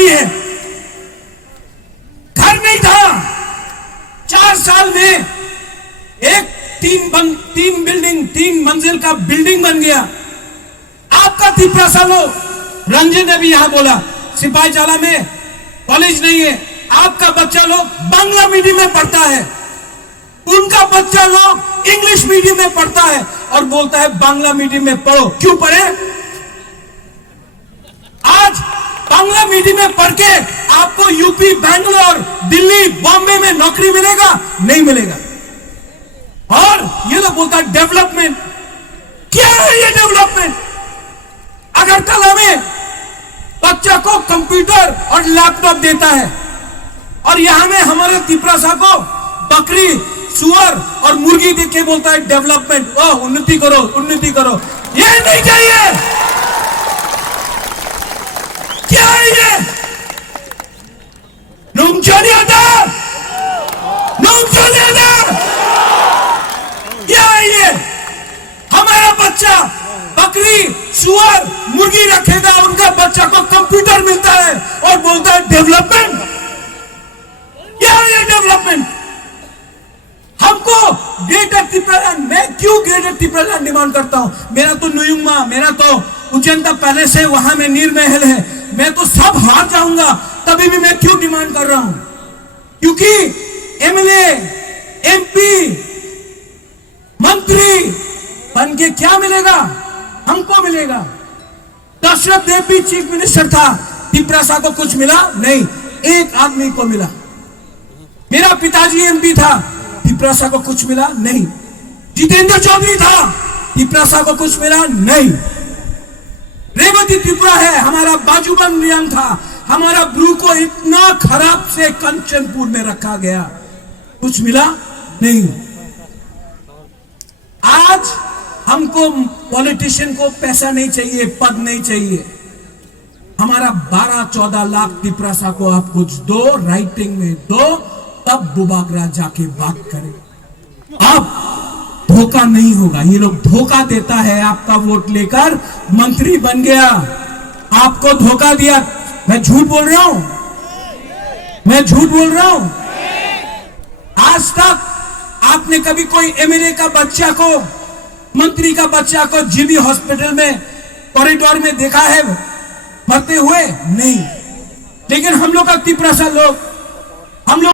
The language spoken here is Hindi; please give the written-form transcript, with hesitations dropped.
बेरोजगारी है, घर नहीं था। 4 साल में एक 3 मंजिल का बिल्डिंग बन गया। आपका तिपरासा लोग, रंजन ने भी यहां बोला, सिपाहीचाला में कॉलेज नहीं है। आपका बच्चा लोग बांग्ला मीडियम में पढ़ता है, उनका बच्चा लोग इंग्लिश मीडियम में पढ़ता है और बोलता है बांग्ला मीडियम में पढ़ो। क्यों पढ़े? आज बांग्ला मीडियम में पढ़ के आपको यूपी, बैंगलोर, दिल्ली, बॉम्बे में नौकरी मिलेगा? नहीं मिलेगा। और ये लोग बोलता है डेवलपमेंट। क्या है ये डेवलपमेंट? अगरतला में बच्चा को कंप्यूटर और लैपटॉप देता है और यहां में हमारे तिपरासा को बकरी, सुअर और मुर्गी देख के बोलता है डेवलपमेंट। ओह, उन्नति करो, उन्नति करो। ये नहीं चाहिए। क्या है ये? क्या है ये? हमारा बच्चा बकरी, सुअर, मुर्गी रखेगा, उनका बच्चा को कंप्यूटर मिलता है और बोलता है डेवलपमेंट। क्या है ये डेवलपमेंट? हमको ग्रेटर तिपरालैंड, मैं क्यों ग्रेटर तिपरालैंड डिमांड करता हूं? मेरा तो नुयुंगमा, मेरा तो उज्जैन पैलेस है, वहां में नीर महल है, मैं तो सब हार जाऊंगा। तभी भी मैं क्यों डिमांड कर रहा हूं? क्योंकि एमएलए, एमपी, मंत्री बन के क्या मिलेगा? हमको मिलेगा। दशरथ देव भी चीफ मिनिस्टर था, तिपरासा को कुछ मिला नहीं, एक आदमी को मिला। मेरा पिताजी एमपी था, तिपरासा को कुछ मिला नहीं। जितेंद्र चौधरी था, तिपरासा को कुछ मिला नहीं। रेवती त्रिपुरा है, हमारा बाजूबंद नियम था, हमारा ब्रू को इतना खराब से कंचनपुर में रखा गया, कुछ मिला नहीं। आज हमको पॉलिटिशियन को पैसा नहीं चाहिए, पद नहीं चाहिए। हमारा 12-14 लाख तिपरासा को आप कुछ दो, राइटिंग में दो, तब बुबागरा जाके बात करें। अब धोखा नहीं होगा। ये लोग धोखा देता है, आपका वोट लेकर मंत्री बन गया, आपको धोखा दिया। मैं झूठ बोल रहा हूं? मैं झूठ बोल रहा हूं? आज तक आपने कभी कोई एमएलए का बच्चा को, मंत्री का बच्चा को जीबी हॉस्पिटल में कॉरिडोर में देखा है मरते हुए? नहीं। लेकिन हम लोग का तिपरासा लोग, हम लोग